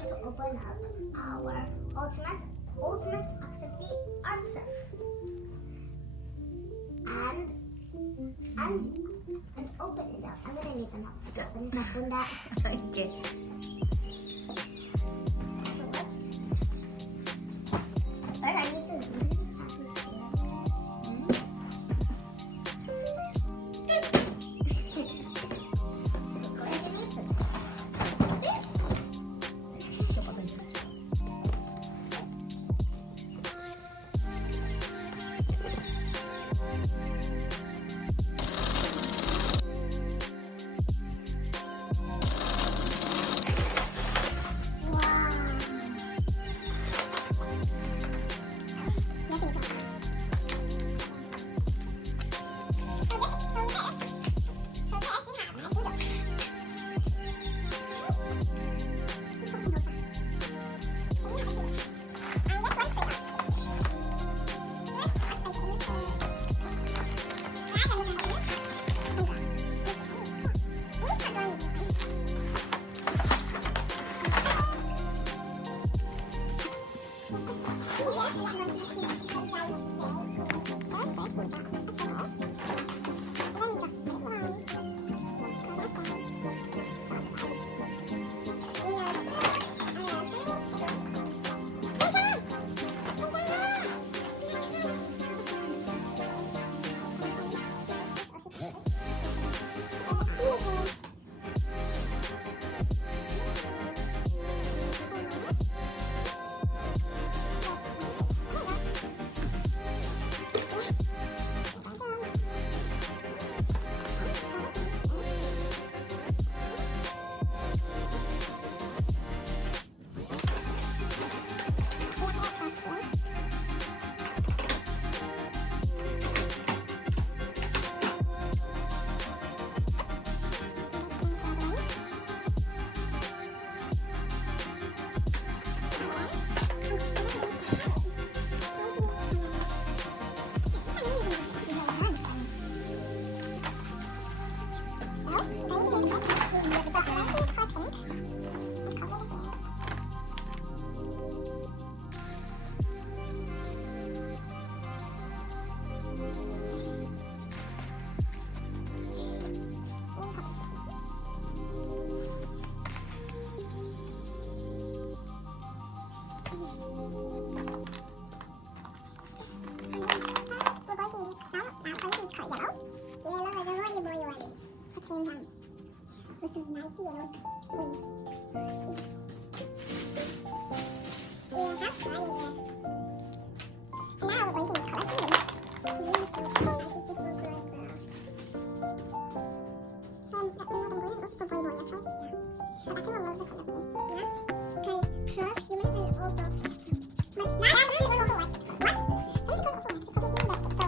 going to open up our ultimate activity art set. And open it up. I'm gonna need some help to open this up, Bunda. Okay. But I need to Coba bentar. This is Nike and it's squeeze. We have slide in there. And now we're going to use color green. Green is so pretty. I just did for like And that green is also for boy natural. Yeah. But I can love the color green. Yeah. Because clothes humans are also. But not everyone also like. What? Some people also like the color green, but so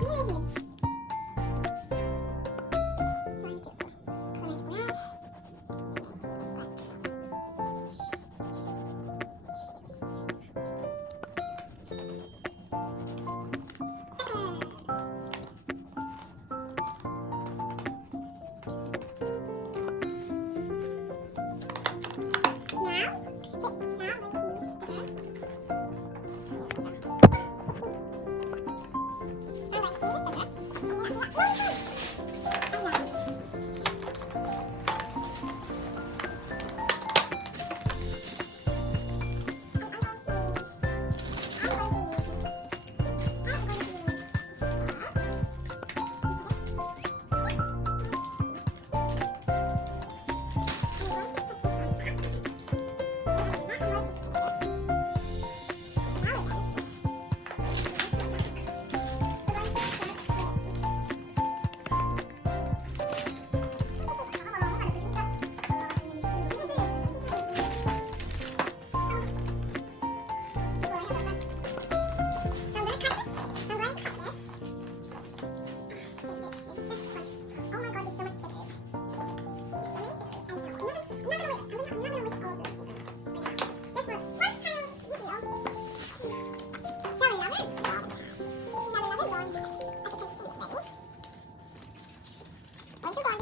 it's okay.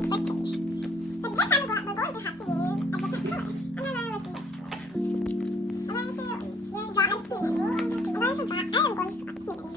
first page. But this time we're going to have to use a different color. I'm going to do this. I'm going to draw a human. I'm going to draw, I am going to draw a human.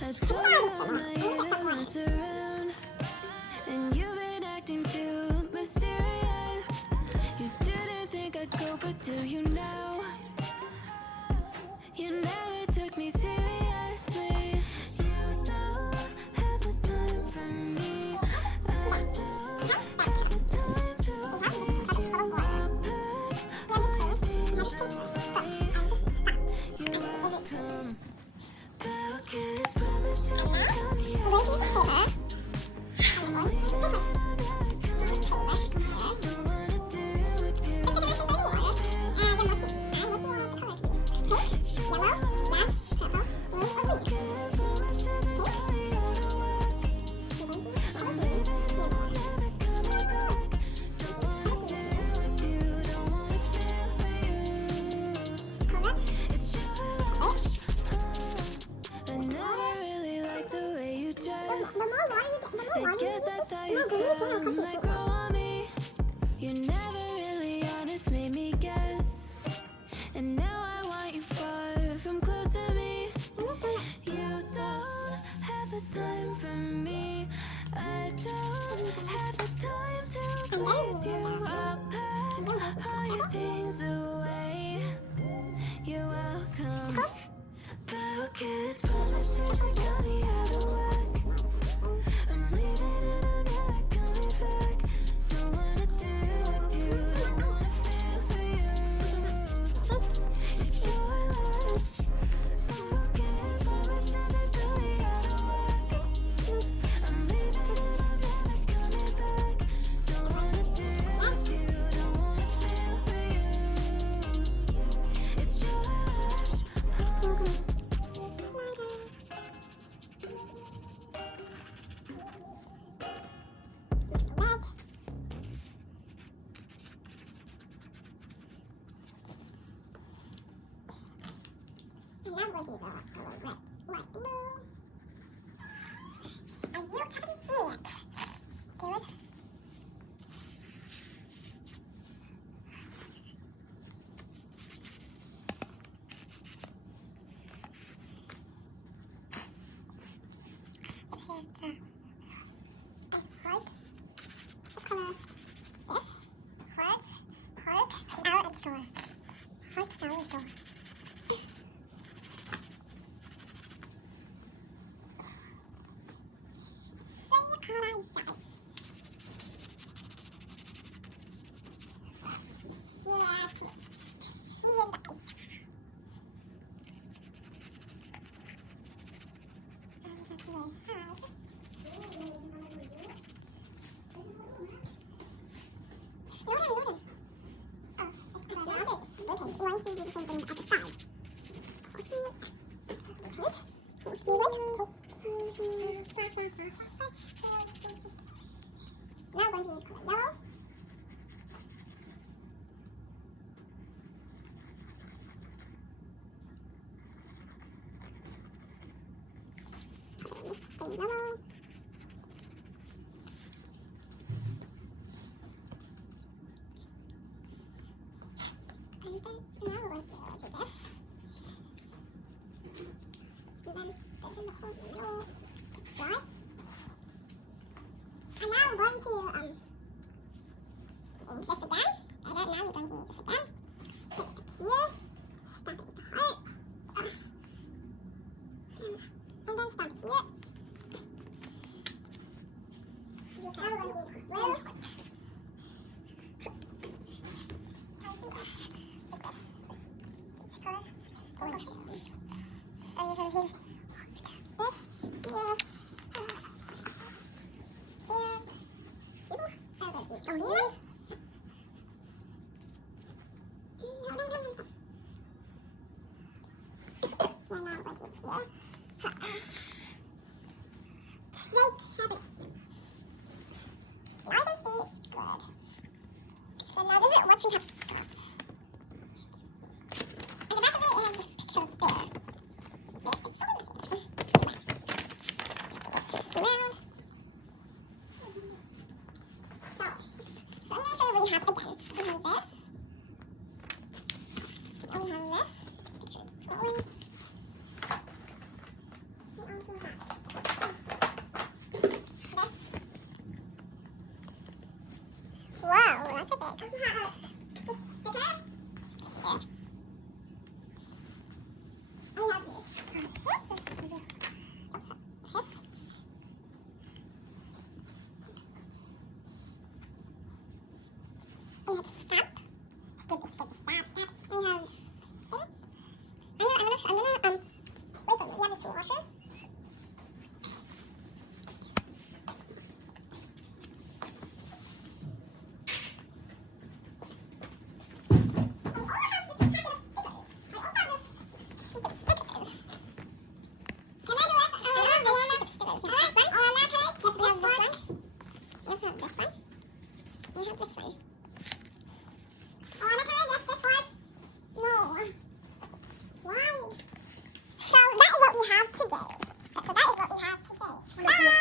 I told you I'm not here to mess around, and you've been acting too mysterious. You didn't think I'd go, but do you now? You never took me seriously. You don't have the time for me. I don't have the time to please you. I pack all your things away. You're welcome. But can't promise that you're coming out. I'm leaving it, I'm not coming back. Don't wanna do with you. It's your loss. But can't promise that you're coming out of work. I'm leaving it, I'm never coming back. Don't wanna do with you. Don't wanna feel for you. It's your loss. I never really liked the way you dress. I guess I thought you sound like grow on me. You're never really honest, made me guess. And now I want you far from close to me. You don't have the time for me. I don't have the time to please you. I'll pack all your things away. You're welcome. But can't promise that you're coming out of work. I'm leaving it, I'm never coming back. Don't wanna do with you, don't wanna feel for you. It's your loss. But can't promise that you're coming out of work. I'm leaving it, I'm never coming back. Don't wanna do with you, don't wanna feel for you. It's your loss. And now we'll do the color red, blue. As you can see it, there is heart. What color? This? Heart, flower, and store. Heart, flower, and store. Going to do the same thing at the side. Now I'm going to use color yellow. This is the yellow. And then now we're going to do this. And then this in the whole middle. Let's dry. And now we're going to ink this again. And then now we're going to ink this again. Put it here. Stamp it with the heart. And then stamp it here. Now we're going to use blue. Now this is what we have got. At the back of it, it has this picture of bear. It's probably the same. Let's twist around. So I'm going to show you what we have again. We have this. And we have this. Picture is growing. We also have this. Wow, that's a bit. Also have the sticker here. And we have this. And we have the stamp. Stamp. And we have this thing. I'm gonna wait for me. We have this washer. So that is what we have today.